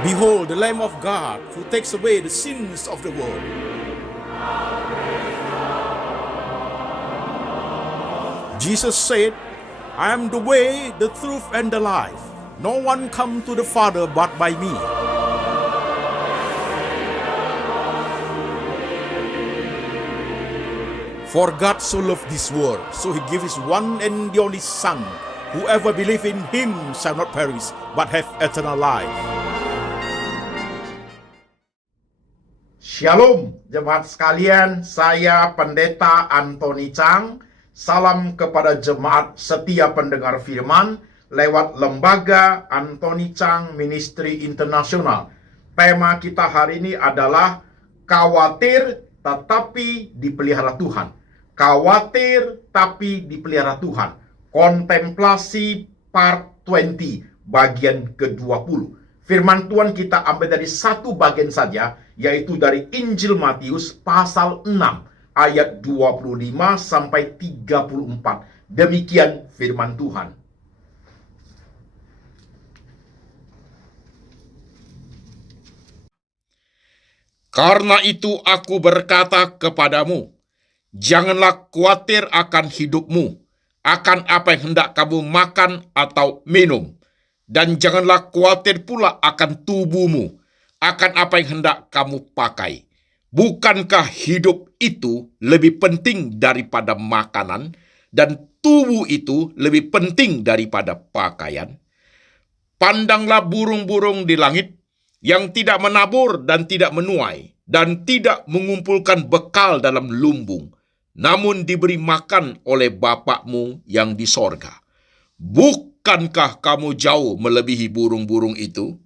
Behold, the Lamb of God who takes away the sins of the world. Jesus said, I am the way, the truth, and the life. No one comes to the Father but by me. For God so loved this world, so he gave his one and the only Son. Whoever believes in him shall not perish, but have eternal life. Shalom jemaat sekalian, saya Pendeta Antoni Chang. Salam kepada jemaat setia pendengar firman lewat lembaga Antoni Chang Ministry International. Tema kita hari ini adalah khawatir tetapi dipelihara Tuhan. Khawatir tapi dipelihara Tuhan. Kontemplasi part 20 bagian ke-20. Firman Tuhan kita ambil dari satu bagian saja, yaitu dari Injil Matius pasal 6 ayat 25 sampai 34. Demikian firman Tuhan. Karena itu aku berkata kepadamu, janganlah khawatir akan hidupmu, akan apa yang hendak kamu makan atau minum. Dan janganlah khawatir pula akan tubuhmu, akan apa yang hendak kamu pakai. Bukankah hidup itu lebih penting daripada makanan, dan tubuh itu lebih penting daripada pakaian? Pandanglah burung-burung di langit, yang tidak menabur dan tidak menuai, dan tidak mengumpulkan bekal dalam lumbung, namun diberi makan oleh Bapakmu yang di sorga. Bukankah kamu jauh melebihi burung-burung itu?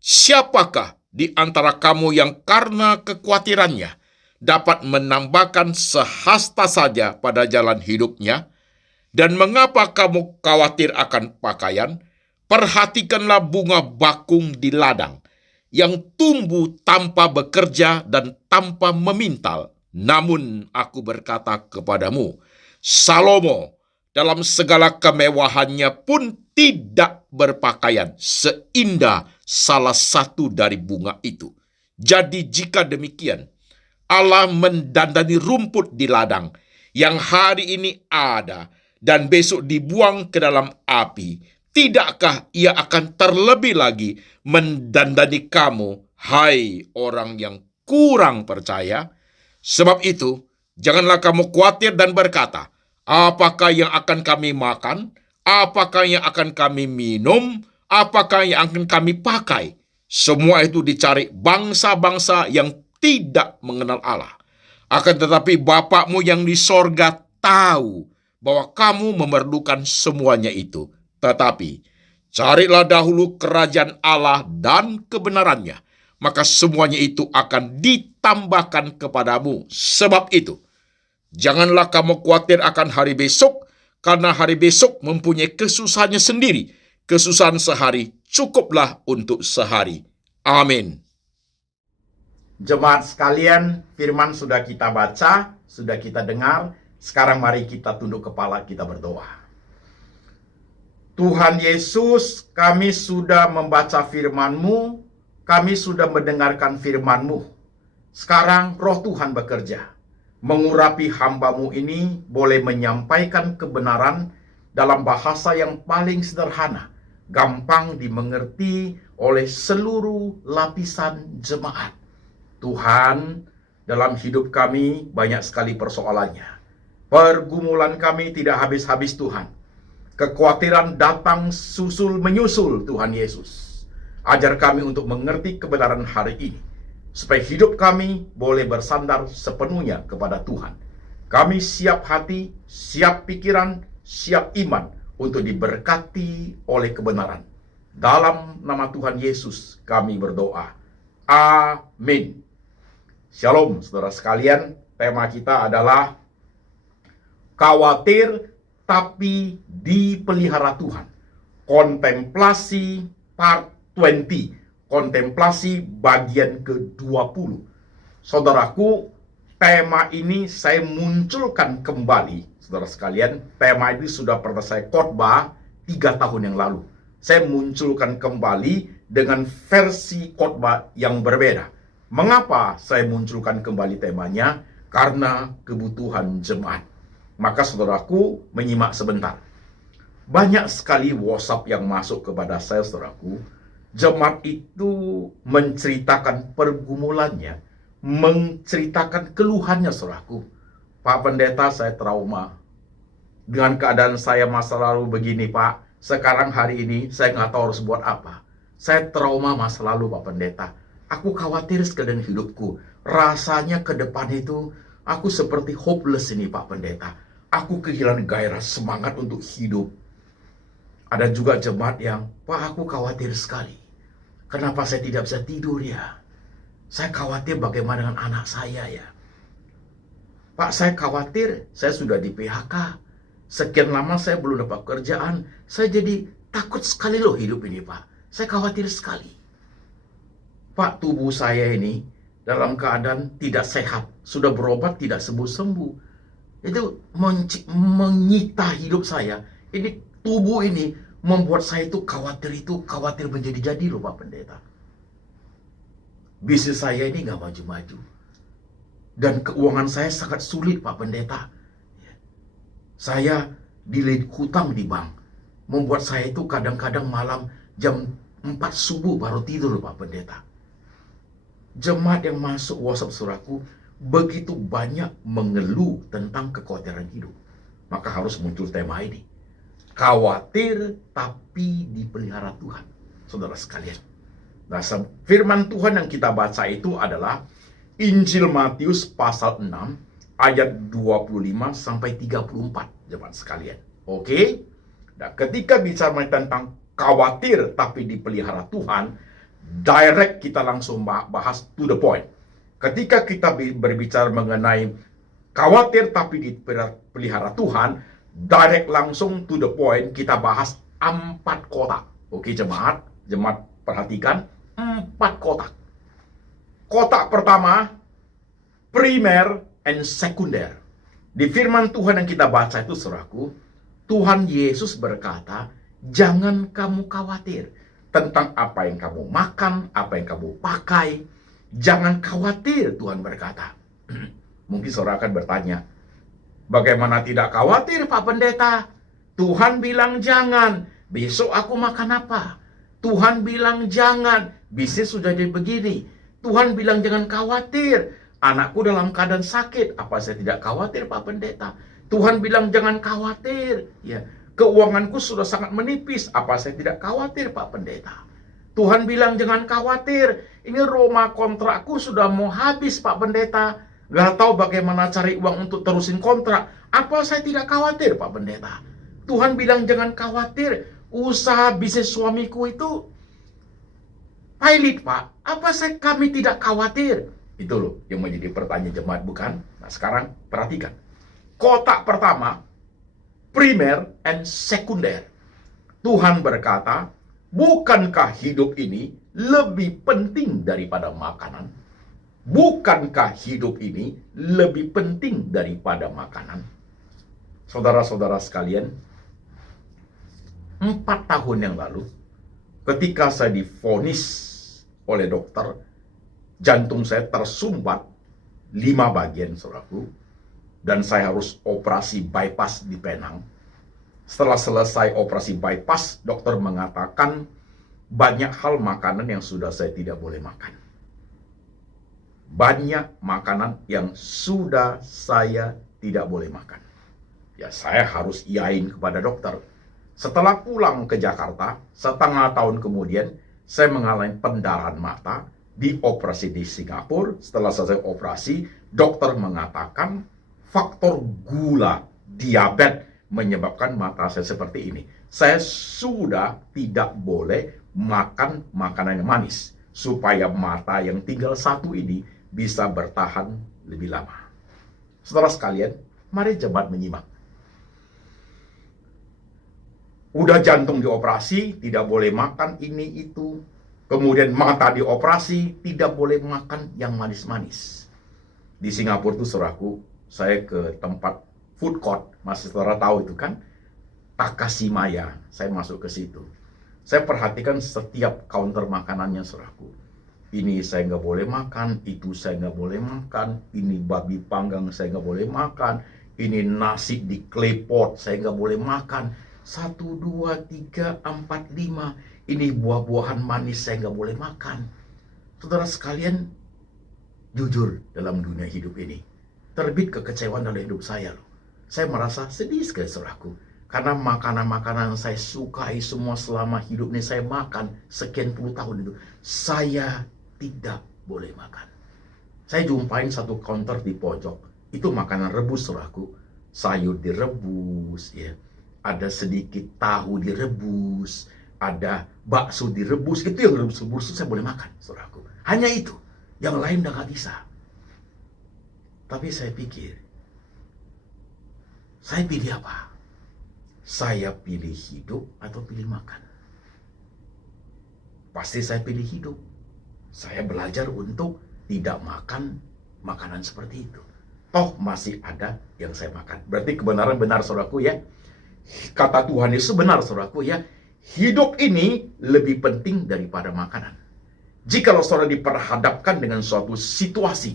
Siapakah di antara kamu yang karena kekhawatirannya dapat menambahkan sehasta saja pada jalan hidupnya? Dan mengapa kamu khawatir akan pakaian? Perhatikanlah bunga bakung di ladang, yang tumbuh tanpa bekerja dan tanpa memintal. Namun aku berkata kepadamu, Salomo dalam segala kemewahannya pun tidak berpakaian seindah salah satu dari bunga itu. Jadi jika demikian, Allah mendandani rumput di ladang yang hari ini ada dan besok dibuang ke dalam api, tidakkah ia akan terlebih lagi mendandani kamu, hai orang yang kurang percaya? Sebab itu, janganlah kamu khawatir dan berkata, apakah yang akan kami makan? Apakah yang akan kami minum? Apakah yang akan kami pakai? Semua itu dicari bangsa-bangsa yang tidak mengenal Allah. Akan tetapi Bapakmu yang di sorga tahu bahwa kamu memerlukan semuanya itu. Tetapi, carilah dahulu kerajaan Allah dan kebenarannya, maka semuanya itu akan ditambahkan kepadamu. Sebab itu, janganlah kamu khawatir akan hari besok, karena hari besok mempunyai kesusahannya sendiri. Kesusahan sehari cukuplah untuk sehari. Amin. Jemaat sekalian, firman sudah kita baca, sudah kita dengar. Sekarang mari kita tunduk kepala, kita berdoa. Tuhan Yesus, kami sudah membaca firman-Mu, kami sudah mendengarkan firman-Mu. Sekarang roh Tuhan bekerja, mengurapi hamba-Mu ini boleh menyampaikan kebenaran dalam bahasa yang paling sederhana, gampang dimengerti oleh seluruh lapisan jemaat. Tuhan, dalam hidup kami banyak sekali persoalannya. Pergumulan kami tidak habis-habis Tuhan. Kekhawatiran datang susul menyusul Tuhan Yesus. Ajar kami untuk mengerti kebenaran hari ini, supaya hidup kami boleh bersandar sepenuhnya kepada Tuhan. Kami siap hati, siap pikiran, siap iman untuk diberkati oleh kebenaran. Dalam nama Tuhan Yesus kami berdoa. Amin. Shalom saudara sekalian, tema kita adalah khawatir tapi dipelihara Tuhan. Kontemplasi part 20. Kontemplasi bagian ke-20. Saudaraku, tema ini saya munculkan kembali. Saudara sekalian, tema ini sudah pernah saya khotbah 3 tahun yang lalu. saya munculkan kembali dengan versi khotbah yang berbeda. Mengapa saya munculkan kembali temanya? Karena kebutuhan jemaat. Maka saudaraku menyimak sebentar. Banyak sekali WhatsApp yang masuk kepada saya, saudaraku. Jemaat itu menceritakan pergumulannya, menceritakan keluhannya, saudaraku. Pak Pendeta, saya trauma. Dengan keadaan saya masa lalu begini, Pak. Sekarang hari ini saya nggak tahu harus buat apa. Saya trauma masa lalu, Pak Pendeta. Aku khawatir sekali dengan hidupku. Rasanya ke depan itu aku seperti hopeless ini, Pak Pendeta. Aku kehilangan gairah semangat untuk hidup. Ada juga jemaat yang, Pak, aku khawatir sekali. Kenapa saya tidak bisa tidur ya? Saya khawatir bagaimana dengan anak saya ya. Pak, saya khawatir saya sudah di PHK. Sekian lama saya belum dapat kerjaan. Saya jadi takut sekali loh hidup ini, Pak. Saya khawatir sekali. Pak, tubuh saya ini dalam keadaan tidak sehat. Sudah berobat tidak sembuh-sembuh. Itu menyita hidup saya. Ini tubuh ini membuat saya itu khawatir menjadi-jadi loh, Pak Pendeta. Bisnis saya ini nggak maju-maju. Dan keuangan saya sangat sulit, Pak Pendeta. Saya dililit hutang di bank. Membuat saya itu kadang-kadang malam jam 4 subuh baru tidur, Pak Pendeta. Jemaat yang masuk WhatsApp saudaraku begitu banyak mengeluh tentang kekhawatiran hidup. Maka harus muncul tema ini. Khawatir tapi dipelihara Tuhan. Saudara sekalian. Nah, firman Tuhan yang kita baca itu adalah Injil Matius pasal 6 ayat 25 sampai 34, jemaat sekalian. Oke? Nah, ketika bicara tentang khawatir tapi dipelihara Tuhan, direct kita langsung bahas to the point. Ketika kita berbicara mengenai khawatir tapi dipelihara Tuhan, direct langsung to the point, kita bahas 4 kotak. Oke, jemaat perhatikan 4 kotak. Kotak pertama, primer and sekunder. Di firman Tuhan yang kita baca itu, saudaraku, Tuhan Yesus berkata, jangan kamu khawatir tentang apa yang kamu makan, apa yang kamu pakai. Jangan khawatir, Tuhan berkata. Mungkin saudara akan bertanya, bagaimana tidak khawatir, Pak Pendeta? Tuhan bilang jangan, besok aku makan apa? Tuhan bilang jangan, bisnis sudah jadi begini. Tuhan bilang jangan khawatir, anakku dalam keadaan sakit. Apa saya tidak khawatir, Pak Pendeta? Tuhan bilang jangan khawatir, ya. Keuanganku sudah sangat menipis. Apa saya tidak khawatir, Pak Pendeta? Tuhan bilang jangan khawatir. Ini rumah kontrakku sudah mau habis, Pak Pendeta. Gak tahu bagaimana cari uang untuk terusin kontrak. Apa saya tidak khawatir, Pak Pendeta? Tuhan bilang jangan khawatir. Usaha bisnis suamiku itu pailit, Pak. Apa kami tidak khawatir? Itu loh yang menjadi pertanyaan jemaat, bukan? Nah, sekarang perhatikan. Kotak pertama, primer and sekunder. Tuhan berkata, bukankah hidup ini lebih penting daripada makanan? Bukankah hidup ini lebih penting daripada makanan? Saudara-saudara sekalian, 4 tahun yang lalu, ketika saya divonis oleh dokter, jantung saya tersumbat 5 bagian, saudaraku, dan saya harus operasi bypass di Penang. Setelah selesai operasi bypass, dokter mengatakan banyak hal makanan yang sudah saya tidak boleh makan. Banyak makanan yang sudah saya tidak boleh makan. Ya, saya harus iyain kepada dokter. Setelah pulang ke Jakarta, setengah tahun kemudian, saya mengalami pendarahan mata, dioperasi di Singapura. Setelah selesai operasi, dokter mengatakan faktor gula, diabetes menyebabkan mata saya seperti ini. Saya sudah tidak boleh makan makanan yang manis, supaya mata yang tinggal 1 ini bisa bertahan lebih lama. Saudara sekalian, mari jemaat menyimak. Udah jantung dioperasi, tidak boleh makan ini itu. Kemudian mata dioperasi, tidak boleh makan yang manis-manis. Di Singapura itu, saudaraku, saya ke tempat food court, masih saudara tahu itu kan, Takashimaya, saya masuk ke situ. Saya perhatikan setiap counter makanannya, saudaraku. Ini saya nggak boleh makan, itu saya nggak boleh makan, ini babi panggang saya nggak boleh makan, ini nasi di klepot saya nggak boleh makan. 1, 2, 3, 4, 5. Ini buah-buahan manis saya nggak boleh makan. Saudara sekalian, jujur dalam dunia hidup ini, terbit kekecewaan dalam hidup saya loh. Saya merasa sedih sekali, saudaraku. Karena makanan-makanan yang saya sukai semua selama hidup ini saya makan sekian puluh tahun itu, saya tidak boleh makan. Saya jumpain satu counter di pojok, itu makanan rebus, saudaraku. Sayur direbus, ya. Ada sedikit tahu direbus, ada bakso direbus, itu yang rebus-rebus saya boleh makan, saudaraku. Hanya itu, yang lain udah gak bisa. Tapi saya pikir, saya pilih apa? Saya pilih hidup atau pilih makan? Pasti saya pilih hidup. Saya belajar untuk tidak makan makanan seperti itu. Toh masih ada yang saya makan. Berarti kebenaran benar, saudaraku, ya. Kata Tuhan Yesus benar, saudaraku, ya. Hidup ini lebih penting daripada makanan. Jikalau saudara diperhadapkan dengan suatu situasi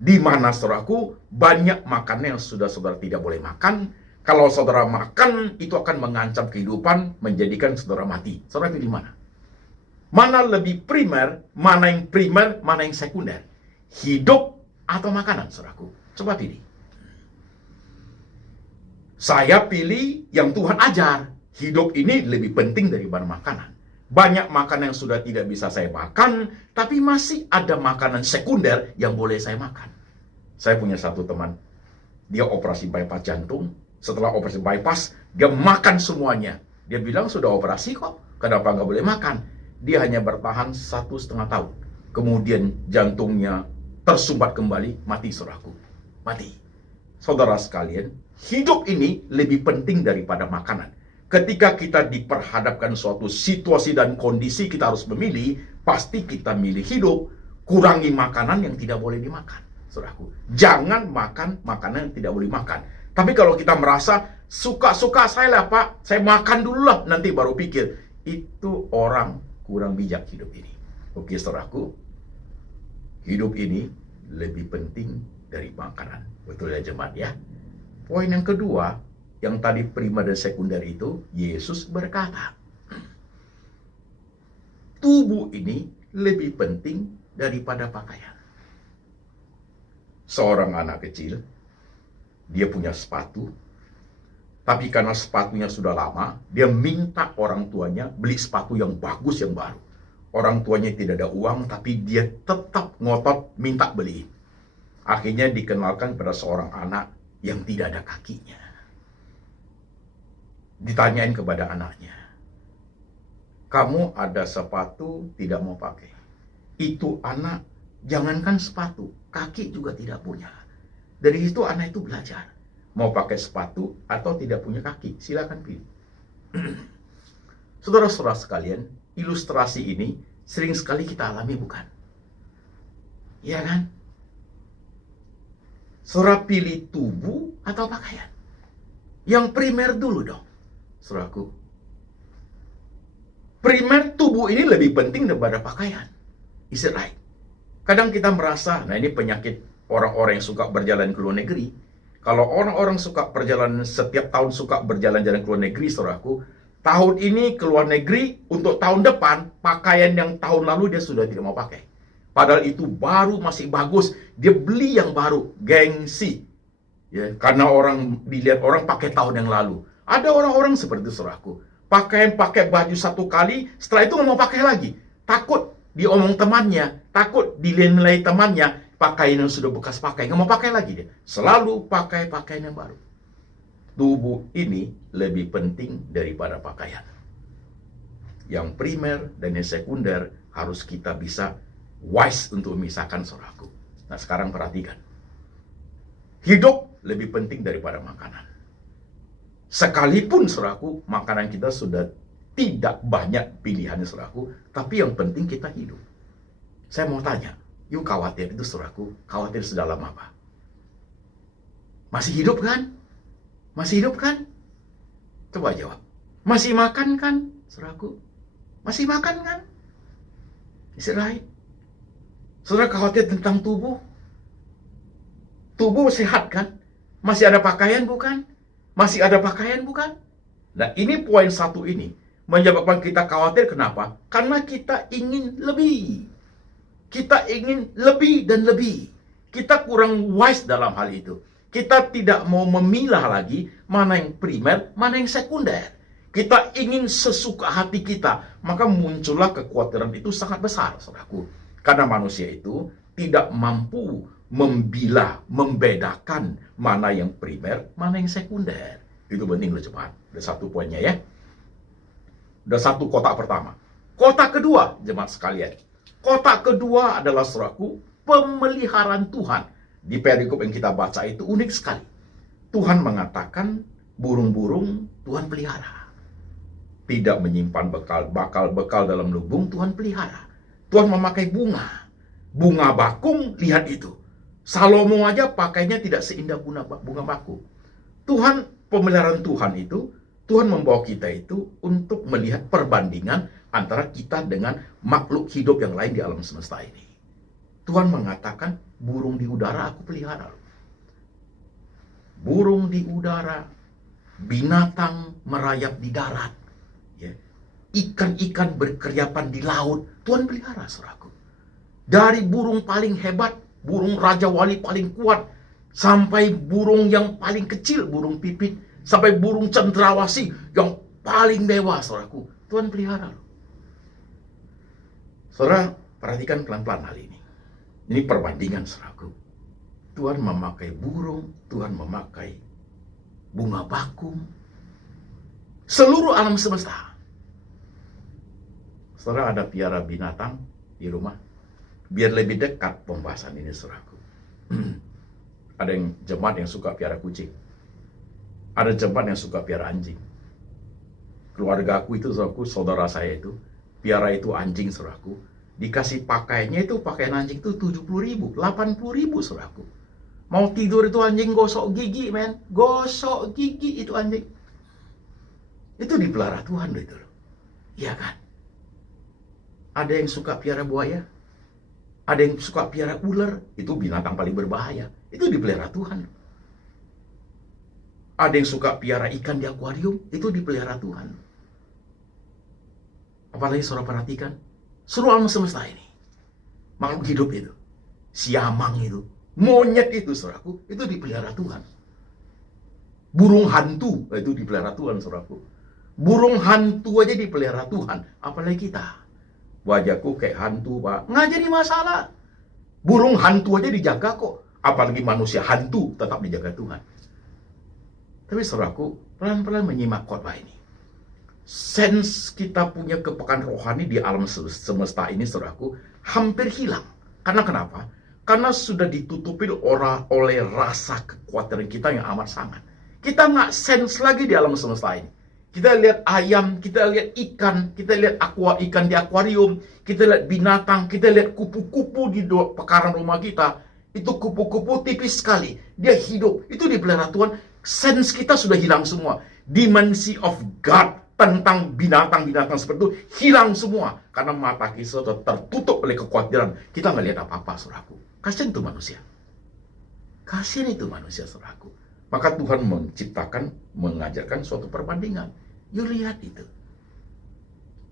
di mana, saudaraku, banyak makanan yang sudah saudara tidak boleh makan. Kalau saudara makan, itu akan mengancam kehidupan, menjadikan saudara mati. Saudara pilih mana? Mana lebih primer, mana yang sekunder? Hidup atau makanan, saudaraku? Coba pilih. Saya pilih yang Tuhan ajar. Hidup ini lebih penting daripada makanan. Banyak makanan yang sudah tidak bisa saya makan, tapi masih ada makanan sekunder yang boleh saya makan. Saya punya satu teman, dia operasi bypass jantung. Setelah operasi bypass, dia makan semuanya. Dia bilang sudah operasi kok, kenapa nggak boleh makan? Dia hanya bertahan 1,5 tahun. Kemudian jantungnya tersumbat kembali, mati, saudaraku. Mati. Saudara sekalian, hidup ini lebih penting daripada makanan. Ketika kita diperhadapkan suatu situasi dan kondisi, kita harus memilih, pasti kita milih hidup. Kurangi makanan yang tidak boleh dimakan, saudaraku. Jangan makan makanan yang tidak boleh makan. Tapi kalau kita merasa suka-suka saya lah, Pak, saya makan dulu lah, nanti baru pikir, itu orang kurang bijak hidup ini. Oke, saudaraku, hidup ini lebih penting dari makanan. Betul ya, jemaat, ya. Poin yang kedua, yang tadi primer dan sekunder itu, Yesus berkata, tubuh ini lebih penting daripada pakaian. Seorang anak kecil, dia punya sepatu, tapi karena sepatunya sudah lama, dia minta orang tuanya beli sepatu yang bagus, yang baru. Orang tuanya tidak ada uang, tapi dia tetap ngotot minta beli. Akhirnya dikenalkan pada seorang anak yang tidak ada kakinya. Ditanyain kepada anaknya, kamu ada sepatu tidak mau pakai? Itu anak, jangankan sepatu, kaki juga tidak punya. Dari itu anak itu belajar. Mau pakai sepatu atau tidak punya kaki, silakan pilih. Saudara-saudara sekalian, ilustrasi ini sering sekali kita alami, bukan? Iya kan? Saudara pilih tubuh atau pakaian? Yang primer dulu dong, saudaraku. Primer tubuh ini lebih penting daripada pakaian. Is it right? Kadang kita merasa, nah ini penyakit orang-orang yang suka berjalan ke luar negeri. Kalau orang-orang suka perjalanan, setiap tahun suka berjalan-jalan ke luar negeri, saudaraku, tahun ini ke luar negeri, untuk tahun depan, pakaian yang tahun lalu dia sudah tidak mau pakai. Padahal itu baru, masih bagus, dia beli yang baru, gengsi. Ya, karena orang dilihat orang pakai tahun yang lalu. Ada orang-orang seperti itu, saudaraku. Pakai baju satu kali, setelah itu nggak mau pakai lagi. Takut diomong temannya, takut dinilai temannya, pakaian yang sudah bekas pakai, nggak mau pakai lagi dia. Selalu pakai pakaian yang baru. Tubuh ini lebih penting daripada pakaian. Yang primer dan yang sekunder harus kita bisa wise untuk memisahkan, saudaraku. Nah, sekarang perhatikan. Hidup lebih penting daripada makanan. Sekalipun, saudaraku, makanan kita sudah tidak banyak pilihannya, saudaraku, tapi yang penting kita hidup. Saya mau tanya, yuk khawatir itu, saudaraku, khawatir sedalam apa? Masih hidup kan? Masih hidup kan? Coba jawab. Masih makan kan, saudaraku? Masih makan kan? Is it right? Saudara khawatir tentang tubuh? Tubuh sehat kan? Masih ada pakaian bukan? Masih ada pakaian bukan? Nah ini poin satu ini menyebabkan kita khawatir. Kenapa? Karena kita ingin lebih. Kita ingin lebih dan lebih. Kita kurang wise dalam hal itu. Kita tidak mau memilah lagi mana yang primer, mana yang sekunder. Kita ingin sesuka hati kita. Maka muncullah kekhawatiran itu sangat besar, saudaraku. Karena manusia itu tidak mampu membedakan mana yang primer, mana yang sekunder. Itu penting loh jemaat. Ada satu poinnya ya. Ada satu kotak pertama. Kotak kedua, jemaat sekalian. Kotak kedua adalah saudaraku, pemeliharaan Tuhan. Di perikop yang kita baca itu unik sekali. Tuhan mengatakan burung-burung Tuhan pelihara. Tidak menyimpan bekal dalam lubung, Tuhan pelihara. Tuhan memakai bunga. Bunga bakung, lihat itu. Salomo aja pakainya tidak seindah bunga bakung. Tuhan, pemeliharaan Tuhan itu, Tuhan membawa kita itu untuk melihat perbandingan antara kita dengan makhluk hidup yang lain di alam semesta ini. Tuhan mengatakan, burung di udara aku pelihara. Burung di udara, binatang merayap di darat, ya. Ikan-ikan berkeriapan di laut, Tuhan pelihara, saudaraku. Dari burung paling hebat, burung Raja Wali paling kuat, sampai burung yang paling kecil, burung pipit, sampai burung cendrawasih yang paling mewah, saudaraku. Tuhan pelihara. Saudara, perhatikan pelan-pelan hal ini. Ini perbandingan, saudaraku. Tuhan memakai burung, Tuhan memakai bunga bakung. Seluruh alam semesta. Saudara, ada piara binatang di rumah? Biar lebih dekat pembahasan ini, saudaraku. Ada yang jemaat yang suka piara kucing. Ada jemaat yang suka piara anjing. Keluarga aku itu, saudaraku, saudara saya itu, piara itu anjing, saudaraku. Dikasih pakaiannya itu, pakaian anjing itu 70.000, 80.000, saudaraku. Mau tidur itu anjing gosok gigi, men. Gosok gigi itu anjing. Itu dipelihara Tuhan itu loh. Iya kan? Ada yang suka piara buaya, ada yang suka piara ular, itu binatang paling berbahaya. Itu dipelihara Tuhan. Ada yang suka piara ikan di akuarium, itu dipelihara Tuhan. Apalagi saudara perhatikan, seluruh alam semesta ini, makhluk hidup itu, siamang itu, monyet itu, saudaraku, itu dipelihara Tuhan. Burung hantu, itu dipelihara Tuhan, saudaraku. Burung hantu aja dipelihara Tuhan, apalagi kita. Wajahku kayak hantu, Pak. Nggak jadi masalah. Burung hantu aja dijaga kok. Apalagi manusia hantu tetap dijaga Tuhan. Tapi saudaraku, pelan-pelan menyimak khotbah ini. Sense kita punya kepekaan rohani di alam semesta ini, saudaraku, hampir hilang. Karena kenapa? Karena sudah ditutupi oleh rasa kekhawatiran kita yang amat sangat. Kita nggak sense lagi di alam semesta ini. Kita lihat ayam, kita lihat ikan, kita lihat ikan di akuarium, kita lihat binatang, kita lihat kupu-kupu di pekarangan rumah kita. Itu kupu-kupu tipis sekali. Dia hidup. Itu dipelihara Tuhan. Sense kita sudah hilang semua. Dimensi of God tentang binatang-binatang seperti itu hilang semua. Karena mata kita sudah tertutup oleh kekhawatiran. Kita nggak lihat apa-apa, saudaraku. Kasian itu manusia. Kasian itu manusia, saudaraku. Maka Tuhan menciptakan, mengajarkan suatu perbandingan. You lihat itu.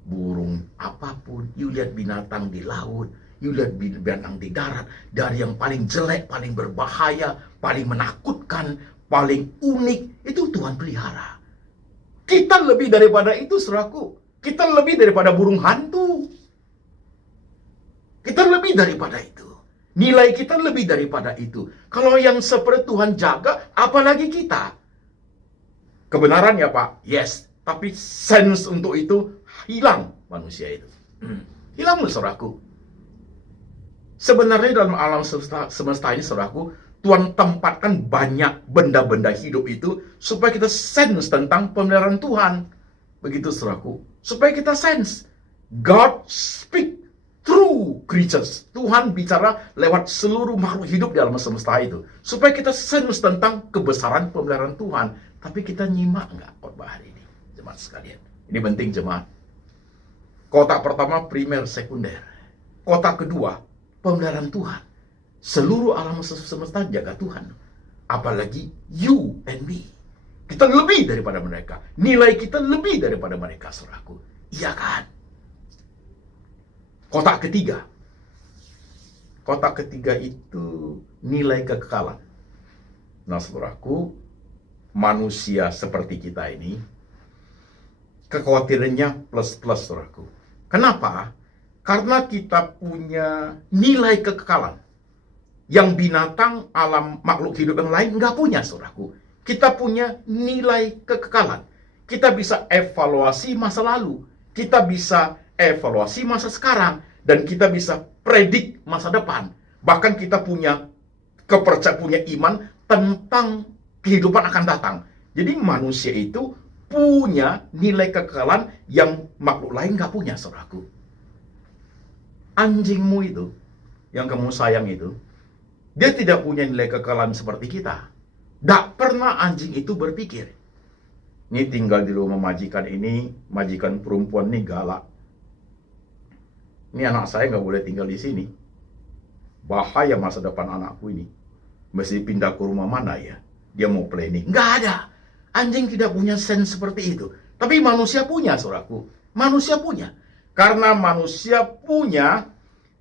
Burung apapun, you lihat binatang di laut, you lihat binatang di darat, dari yang paling jelek, paling berbahaya, paling menakutkan, paling unik, itu Tuhan pelihara. Kita lebih daripada itu, saudaraku. Kita lebih daripada burung hantu. Kita lebih daripada itu. Nilai kita lebih daripada itu. Kalau yang seperti Tuhan jaga, apalagi kita. Kebenaran ya Pak? Yes. Tapi sense untuk itu hilang manusia itu. Hilang loh, saudaraku. Sebenarnya dalam alam semesta ini, saudaraku, Tuhan tempatkan banyak benda-benda hidup itu supaya kita sense tentang pemeliharaan Tuhan. Begitu, saudaraku. Supaya kita sense. God speak through creatures. Tuhan bicara lewat seluruh makhluk hidup di alam semesta itu. Supaya kita sense tentang kebesaran pemeliharaan Tuhan. Tapi kita nyimak nggak khotbah hari ini, jemaat sekalian? Ini penting, jemaat. Kotak pertama primer sekunder. Kotak kedua pemeliharaan Tuhan. Seluruh alam semesta jaga Tuhan. Apalagi you and me. Kita lebih daripada mereka. Nilai kita lebih daripada mereka, saudaraku. Iya kan? Kotak ketiga. Kotak ketiga itu nilai kekekalan. Nah, saudaraku, manusia seperti kita ini, kekhawatirannya plus-plus, saudaraku. Kenapa? Karena kita punya nilai kekekalan. Yang binatang, alam, makhluk hidup yang lain nggak punya, saudaraku. Kita punya nilai kekekalan. Kita bisa evaluasi masa lalu. Kita bisa evaluasi masa sekarang. Dan kita bisa predik masa depan. Bahkan kita punya kepercayaan, punya iman tentang kehidupan akan datang. Jadi manusia itu punya nilai kekekalan yang makhluk lain nggak punya, saudaraku. Anjingmu itu, yang kamu sayang itu, dia tidak punya nilai kekekalan seperti kita. Tidak pernah anjing itu berpikir, ini tinggal di rumah majikan ini, majikan perempuan ini galak. Ini anak saya nggak boleh tinggal di sini. Bahaya masa depan anakku ini. Mesti pindah ke rumah mana ya? Dia mau planning. Nggak ada. Anjing tidak punya sense seperti itu. Tapi manusia punya, saudaraku. Manusia punya. Karena manusia punya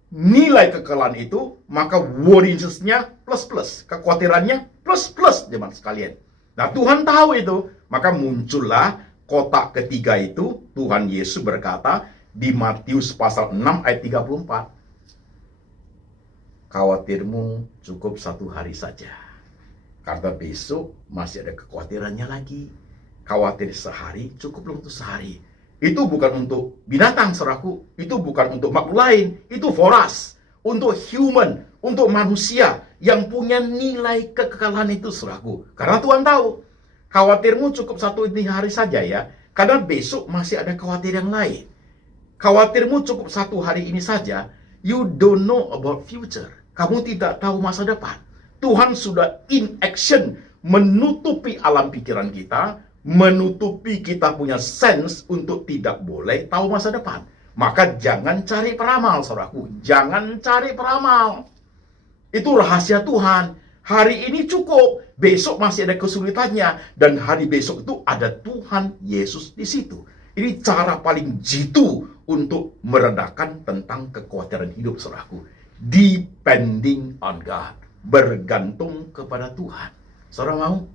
nilai kekekalan itu, maka worriesnya plus-plus. Kekhawatirannya plus-plus, teman sekalian. Nah, Tuhan tahu itu. Maka muncullah kotak ketiga itu. Tuhan Yesus berkata di Matius pasal 6 ayat 34. Khawatirmu cukup 1 hari saja. Karena besok masih ada kekhawatirannya lagi. Khawatir sehari cukup untuk sehari. Itu bukan untuk binatang, saudaraku. Itu bukan untuk makhluk lain. Itu for us. Untuk human. Untuk manusia yang punya nilai kekekalan itu, saudaraku. Karena Tuhan tahu. Khawatirmu cukup 1 hari saja ya. Karena besok masih ada khawatir yang lain. Khawatirmu cukup 1 hari ini saja. You don't know about future. Kamu tidak tahu masa depan. Tuhan sudah in action menutupi alam pikiran kita. Menutupi kita punya sense untuk tidak boleh tahu masa depan. Maka jangan cari peramal, saudaraku. Jangan cari peramal. Itu rahasia Tuhan. Hari ini cukup, besok masih ada kesulitannya. Dan hari besok itu ada Tuhan Yesus di situ. Ini cara paling jitu untuk meredakan tentang kekhawatiran hidup, saudaraku. Depending on God. Bergantung kepada Tuhan. Saudara mau?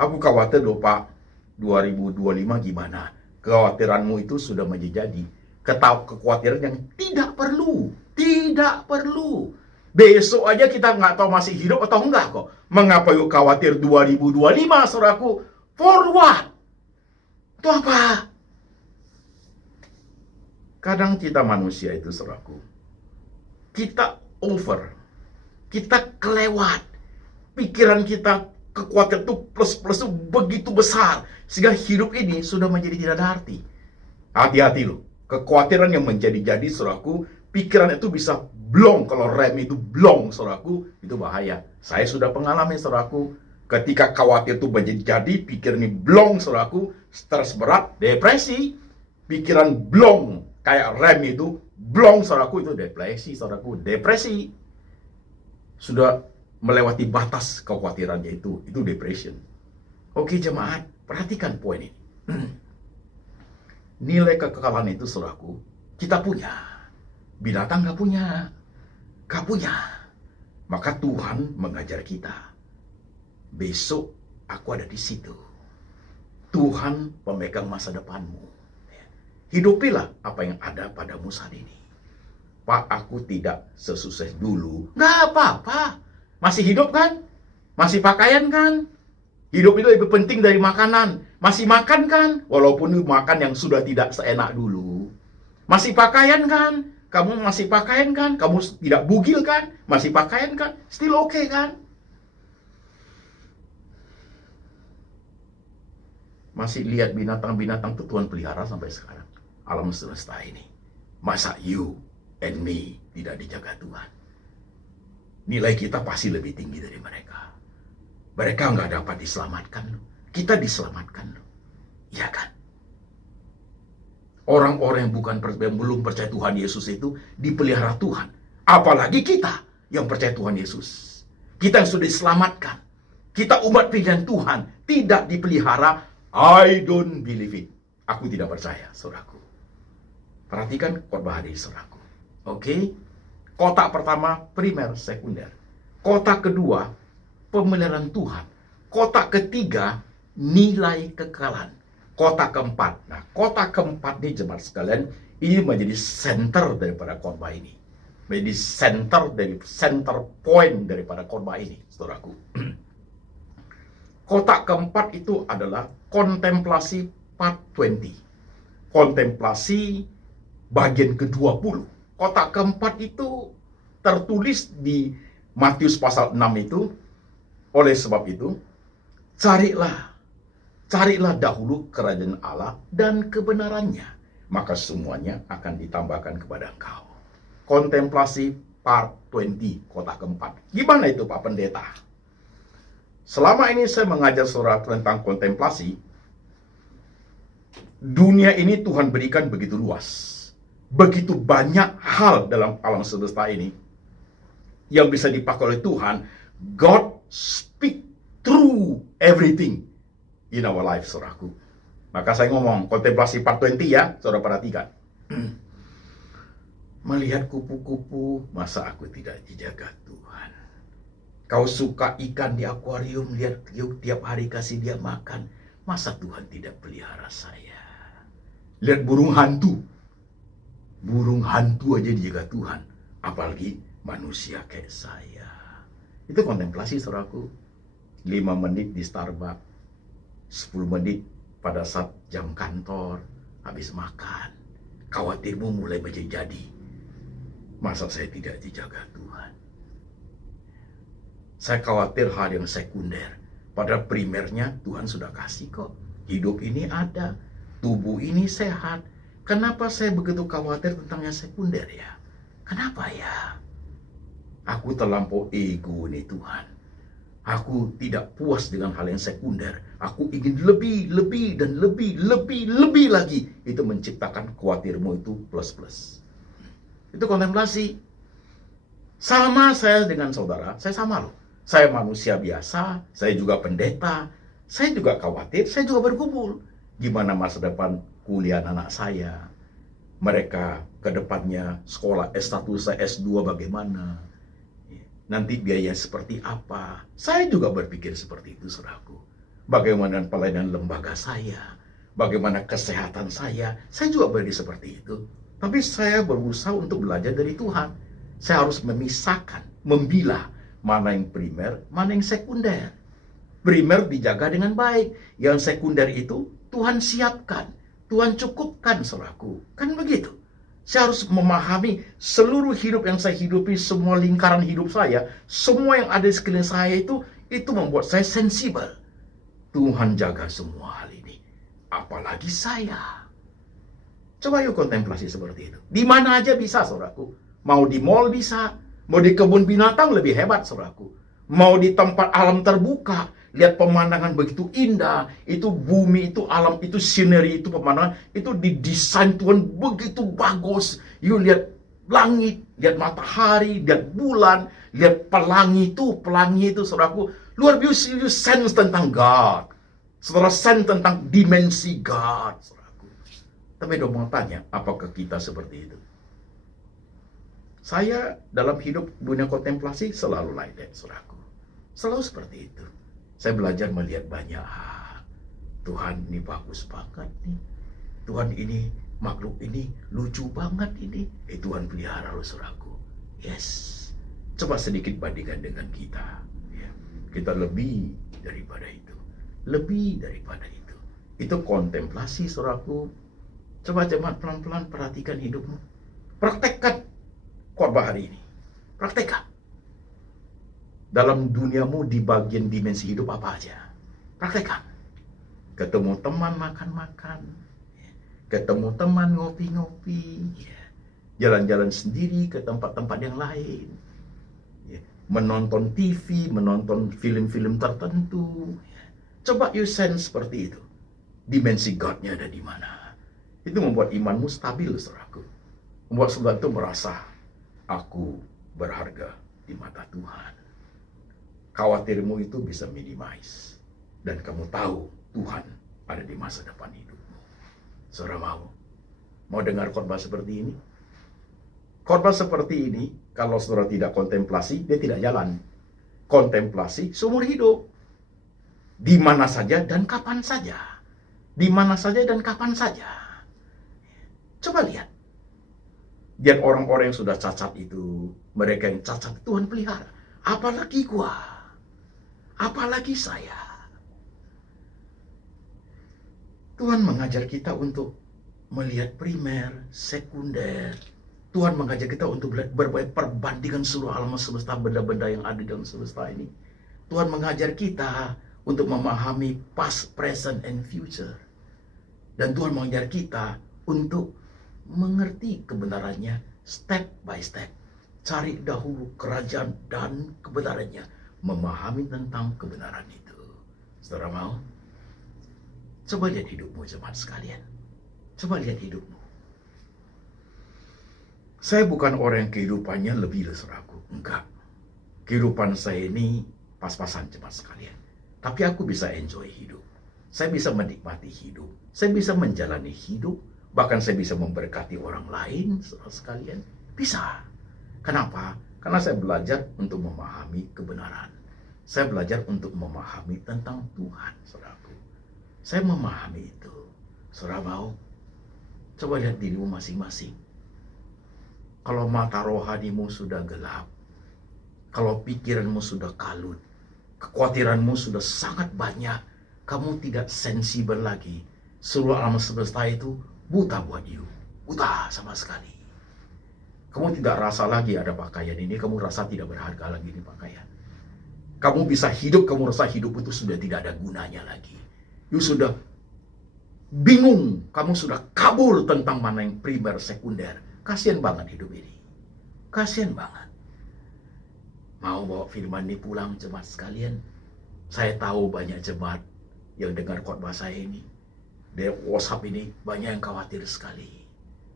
Aku khawatir loh Pak, 2025 gimana? Kekhawatiranmu itu sudah menjadi kekhawatiran yang tidak perlu. Tidak perlu. Besok aja kita nggak tahu masih hidup atau enggak kok. Mengapa yuk khawatir 2025, saudaraku? For what? Itu apa? Kadang kita manusia itu, saudaraku, kita over. Kita kelewat. Pikiran kita, kekhawatiran itu plus-plus itu begitu besar. Sehingga hidup ini sudah menjadi tidak ada arti. Hati-hati loh. Kekhawatiran yang menjadi-jadi, saudaraku, pikiran itu bisa blong. Kalau rem itu blong, saudaraku, itu bahaya. Saya sudah pengalaman, saudaraku. Ketika khawatir itu menjadi-jadi, pikiran ini blong, saudaraku. Stres berat, depresi. Pikiran blong, kayak rem itu blong, saudaraku, itu depresi, saudaraku. Depresi. Sudah melewati batas kekhawatirannya itu depression. Oke jemaat, perhatikan poin ini. Nilai kekekalan itu, saudaraku, kita punya. Binatang gak punya. Gak punya. Maka Tuhan mengajar kita. Besok aku ada di situ. Tuhan pemegang masa depanmu. Hidupilah apa yang ada padamu saat ini. Pak, aku tidak sesukses dulu. Gak apa-apa. Masih hidup kan? Masih pakaian kan? Hidup itu lebih penting dari makanan. Masih makan kan? Walaupun makan yang sudah tidak seenak dulu. Masih pakaian kan? Kamu masih pakaian kan? Kamu tidak bugil kan? Masih pakaian kan? Still okay kan? Masih lihat binatang-binatang itu Tuhan pelihara sampai sekarang. Alam semesta ini. Masa you and me tidak dijaga Tuhan? Nilai kita pasti lebih tinggi dari mereka. Mereka nggak dapat diselamatkan. Kita diselamatkan. Iya kan? Orang-orang yang belum percaya Tuhan Yesus itu dipelihara Tuhan. Apalagi kita yang percaya Tuhan Yesus. Kita yang sudah diselamatkan. Kita umat pilihan Tuhan tidak dipelihara. I don't believe it. Aku tidak percaya, saudaraku. Perhatikan khotbah hari ini, saudaraku. Oke? Kotak pertama, primer, sekunder. Kotak kedua, pemeliharaan Tuhan. Kotak ketiga, nilai kekekalan. Kotak keempat. Nah, kotak keempat ini jemaat sekalian, ini menjadi center daripada khotbah ini. Menjadi center point daripada khotbah ini, saudaraku. Kotak keempat itu adalah kontemplasi part 20. Kontemplasi bagian ke-20. Kotak keempat itu tertulis di Matius pasal 6 itu. Oleh sebab itu, carilah dahulu kerajaan Allah dan kebenarannya, maka semuanya akan ditambahkan kepada engkau. Kontemplasi part 20, kotak keempat. Gimana itu Pak Pendeta? Selama ini saya mengajar saudara tentang kontemplasi. Dunia ini Tuhan berikan begitu luas. Begitu banyak hal dalam alam semesta ini yang bisa dipakai oleh Tuhan. God speak through everything in our life, saudaraku. Maka saya ngomong kontemplasi part 20 ya, saudara perhatikan. Melihat kupu-kupu, masa aku tidak dijaga Tuhan? Kau suka ikan di akuarium, lihat tiap hari kasih dia makan, masa Tuhan tidak pelihara saya? Lihat burung hantu aja dijaga Tuhan, apalagi manusia kayak saya. Itu kontemplasi, saudaraku. 5 menit di Starbucks, 10 menit pada saat jam kantor, habis makan. Khawatirmu mulai menjadi. Masa saya tidak dijaga Tuhan? Saya khawatir hal yang sekunder. Padahal primernya Tuhan sudah kasih kok. Hidup ini ada, tubuh ini sehat. Kenapa saya begitu khawatir tentang yang sekunder ya? Kenapa ya? Aku terlampau ego nih Tuhan. Aku tidak puas dengan hal yang sekunder. Aku ingin lebih lagi. Itu menciptakan khawatirmu itu plus. Itu kontemplasi. Sama saya dengan saudara, saya sama loh. Saya manusia biasa, saya juga pendeta, saya juga khawatir, saya juga bergumul. Gimana masa depan kuliah anak saya? Mereka ke depannya sekolah S1, S2 bagaimana? Nanti biaya seperti apa? Saya juga berpikir seperti itu, saudaraku. Bagaimana pelayanan lembaga saya? Bagaimana kesehatan saya juga berpikir seperti itu. Tapi saya berusaha untuk belajar dari Tuhan. Saya harus memisahkan, memilah mana yang primer, mana yang sekunder. Primer dijaga dengan baik. Yang sekunder itu Tuhan siapkan, Tuhan cukupkan, saudaraku. Kan begitu. Saya harus memahami seluruh hidup yang saya hidupi, semua lingkaran hidup saya, semua yang ada di sekeliling saya itu membuat saya sensibel. Tuhan jaga semua hal ini. Apalagi saya. Coba yuk kontemplasi seperti itu. Di mana aja bisa, saudaraku. Mau di mall bisa, mau di kebun binatang lebih hebat, saudaraku. Mau di tempat alam terbuka, lihat pemandangan begitu indah, itu bumi, itu alam, itu scenery, itu pemandangan, itu didesain Tuhan begitu bagus. Yuk lihat langit, lihat matahari, lihat bulan, lihat pelangi itu, saudaraku. Luar biasa, you sense tentang God. Saudara sense tentang dimensi God, saudaraku. Tapi dong mau tanya, apakah kita seperti itu? Saya dalam hidup dunia kontemplasi selalu like that, saudaraku. Selalu seperti itu. Saya belajar melihat banyak hal. Tuhan ini bagus banget nih. Tuhan ini, makhluk ini lucu banget ini. Tuhan pelihara loh, saudaraku. Yes. Coba sedikit bandingkan dengan kita. Ya. Kita lebih daripada itu. Lebih daripada itu. Itu kontemplasi, saudaraku. Coba jemaat pelan-pelan perhatikan hidupmu. Praktekkan khotbah hari ini. Praktekkan. Dalam duniamu di bagian dimensi hidup apa aja. Praktekkan. Ketemu teman makan-makan. Ketemu teman ngopi-ngopi. Jalan-jalan sendiri ke tempat-tempat yang lain. Menonton TV, menonton film-film tertentu. Coba you sense seperti itu. Dimensi God-nya ada di mana. Itu membuat imanmu stabil, saudaraku. Membuat saudara itu merasa, aku berharga di mata Tuhan. Khawatirmu itu bisa minimize. Dan kamu tahu Tuhan ada di masa depan hidupmu. Saudara mau dengar khotbah seperti ini? Khotbah seperti ini, kalau saudara tidak kontemplasi, dia tidak jalan. Kontemplasi seumur hidup. Di mana saja dan kapan saja. Di mana saja dan kapan saja. Coba lihat. Lihat orang-orang yang sudah cacat itu. Mereka yang cacat Tuhan pelihara. Apalagi gua. Apalagi saya. Tuhan mengajar kita untuk melihat primer, sekunder. Tuhan mengajar kita untuk berbagai perbandingan seluruh alam semesta, benda-benda yang ada dalam semesta ini. Tuhan mengajar kita untuk memahami past, present, and future. Dan Tuhan mengajar kita untuk mengerti kebenarannya step by step. Cari dahulu kerajaan dan kebenarannya. Memahami tentang kebenaran itu. Saudara mau? Coba lihat hidupmu, jemaat sekalian. Coba lihat hidupmu. Saya bukan orang yang kehidupannya lebih dari saudaraku. Enggak. Kehidupan saya ini pas-pasan, jemaat sekalian. Tapi aku bisa enjoy hidup. Saya bisa menikmati hidup. Saya bisa menjalani hidup. Bahkan saya bisa memberkati orang lain, saudara sekalian. Bisa. Kenapa? Karena saya belajar untuk memahami kebenaran. Saya belajar untuk memahami tentang Tuhan, saudaraku. Saya memahami itu. Saudara mau? Coba lihat dirimu masing-masing. Kalau mata rohanimu sudah gelap, kalau pikiranmu sudah kalut, kekhawatiranmu sudah sangat banyak, kamu tidak sensibel lagi. Seluruh alam semesta itu buta buat you. Buta sama sekali. Kamu tidak rasa lagi ada pakaian ini, kamu rasa tidak berharga lagi di pakaian. Kamu bisa hidup, kamu rasa hidup itu sudah tidak ada gunanya lagi. You sudah bingung, kamu sudah kabur tentang mana yang primer, sekunder. Kasian banget hidup ini. Kasian banget. Mau bawa firman ini pulang, jemaat sekalian? Saya tahu banyak jemaat yang dengar khotbah saya ini. Dari WhatsApp ini banyak yang khawatir sekali.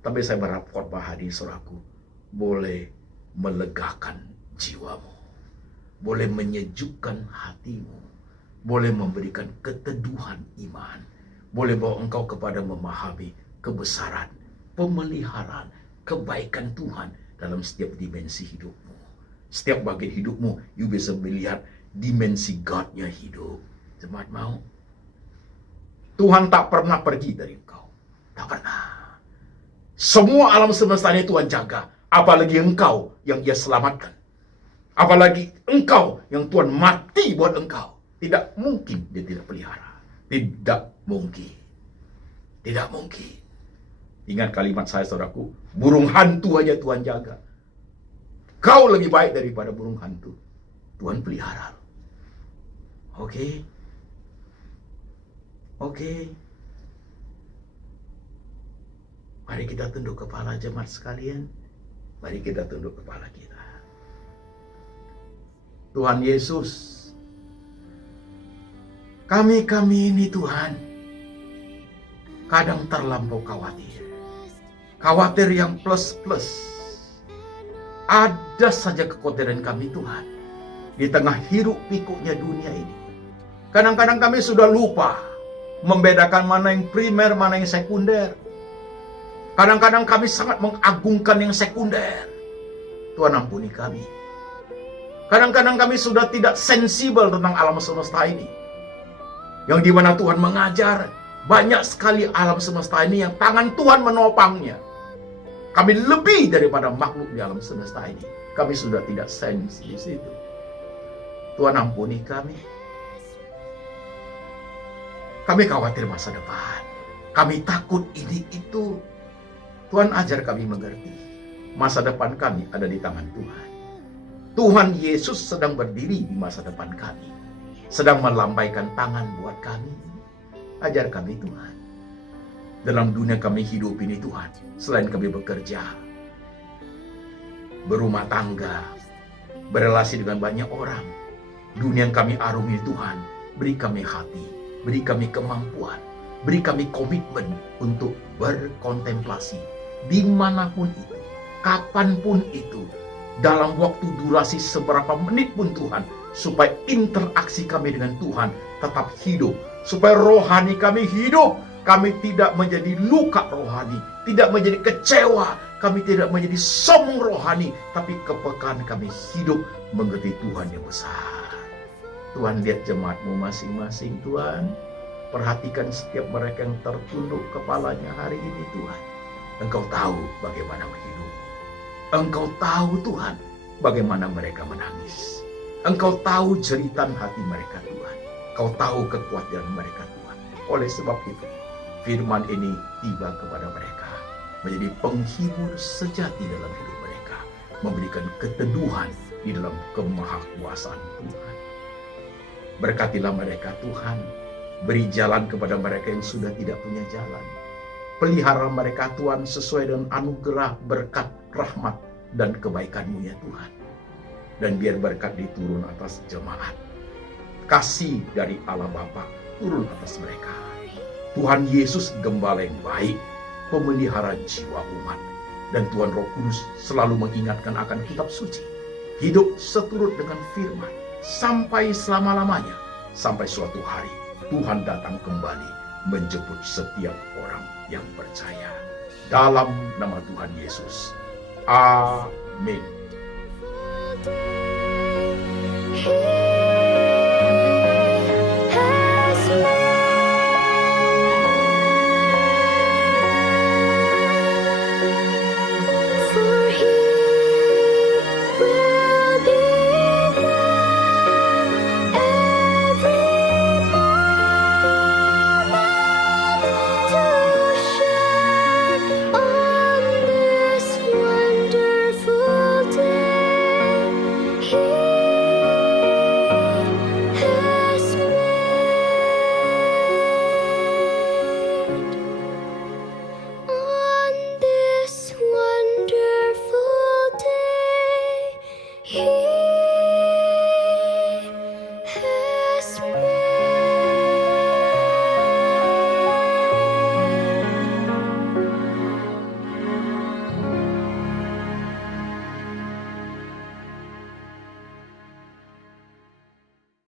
Tapi saya berharap khotbah hari saudaraku boleh melegakan jiwamu. Boleh menyejukkan hatimu. Boleh memberikan keteduhan iman. Boleh bawa engkau kepada memahami kebesaran, pemeliharaan, kebaikan Tuhan dalam setiap dimensi hidupmu. Setiap bagian hidupmu, you bisa melihat dimensi God-nya hidup. Jemaat mau? Tuhan tak pernah pergi dari engkau. Tak pernah. Semua alam semesta ini Tuhan jaga. Apalagi engkau yang Ia selamatkan. Apalagi engkau yang Tuhan mati buat engkau. Tidak mungkin Dia tidak pelihara. Tidak mungkin. Tidak mungkin. Ingat kalimat saya, saudaraku. Burung hantu aja Tuhan jaga. Kau lebih baik daripada burung hantu. Tuhan pelihara. Oke? Oke. Mari kita tunduk kepala, jemaat sekalian. Mari kita tunduk kepala kita. Tuhan Yesus, kami ini Tuhan, kadang terlampau khawatir. Khawatir yang plus-plus. Ada saja kekhawatiran kami Tuhan. Di tengah hiruk pikuknya dunia ini. Kadang-kadang kami sudah lupa membedakan mana yang primer, mana yang sekunder. Kadang-kadang kami sangat mengagungkan yang sekunder. Tuhan ampuni kami. Kadang-kadang kami sudah tidak sensibel tentang alam semesta ini. Yang dimana Tuhan mengajar banyak sekali alam semesta ini yang tangan Tuhan menopangnya. Kami lebih daripada makhluk di alam semesta ini. Kami sudah tidak sensi di situ. Tuhan ampuni kami. Kami khawatir masa depan. Kami takut ini itu. Tuhan ajar kami mengerti. Masa depan kami ada di tangan Tuhan. Tuhan Yesus sedang berdiri di masa depan kami. Sedang melambaikan tangan buat kami. Ajar kami Tuhan. Dalam dunia kami hidup ini Tuhan, selain kami bekerja, berumah tangga, berelasi dengan banyak orang, dunia yang kami arungi Tuhan, beri kami hati, beri kami kemampuan, Beri kami komitmen untuk berkontemplasi dimanapun itu, kapanpun itu, dalam waktu durasi seberapa menit pun Tuhan, supaya interaksi kami dengan Tuhan tetap hidup, supaya rohani kami hidup, kami tidak menjadi luka rohani, tidak menjadi kecewa, kami tidak menjadi sombong rohani, tapi kepekaan kami hidup mengerti Tuhan yang besar. Tuhan, lihat jemaat-Mu masing-masing, Tuhan. Perhatikan setiap mereka yang tertunduk kepalanya hari ini, Tuhan. Engkau tahu bagaimana hidup. Engkau tahu, Tuhan, bagaimana mereka menangis. Engkau tahu jeritan hati mereka, Tuhan. Engkau tahu kekhawatiran mereka, Tuhan. Oleh sebab itu, firman ini tiba kepada mereka, menjadi penghibur sejati dalam hidup mereka, memberikan keteduhan di dalam kemahakuasaan Tuhan. Berkatilah mereka, Tuhan. Beri jalan kepada mereka yang sudah tidak punya jalan. Pelihara mereka, Tuhan, sesuai dengan anugerah, berkat, rahmat, dan kebaikan-Mu, ya Tuhan. Dan biar berkat diturun atas jemaat. Kasih dari Allah Bapa turun atas mereka. Tuhan Yesus, Gembala yang baik, pemelihara jiwa umat. Dan Tuhan Roh Kudus selalu mengingatkan akan kitab suci. Hidup seturut dengan firman. Sampai selama-lamanya. Sampai suatu hari Tuhan datang kembali menjemput setiap orang yang percaya. Dalam nama Tuhan Yesus. Amin.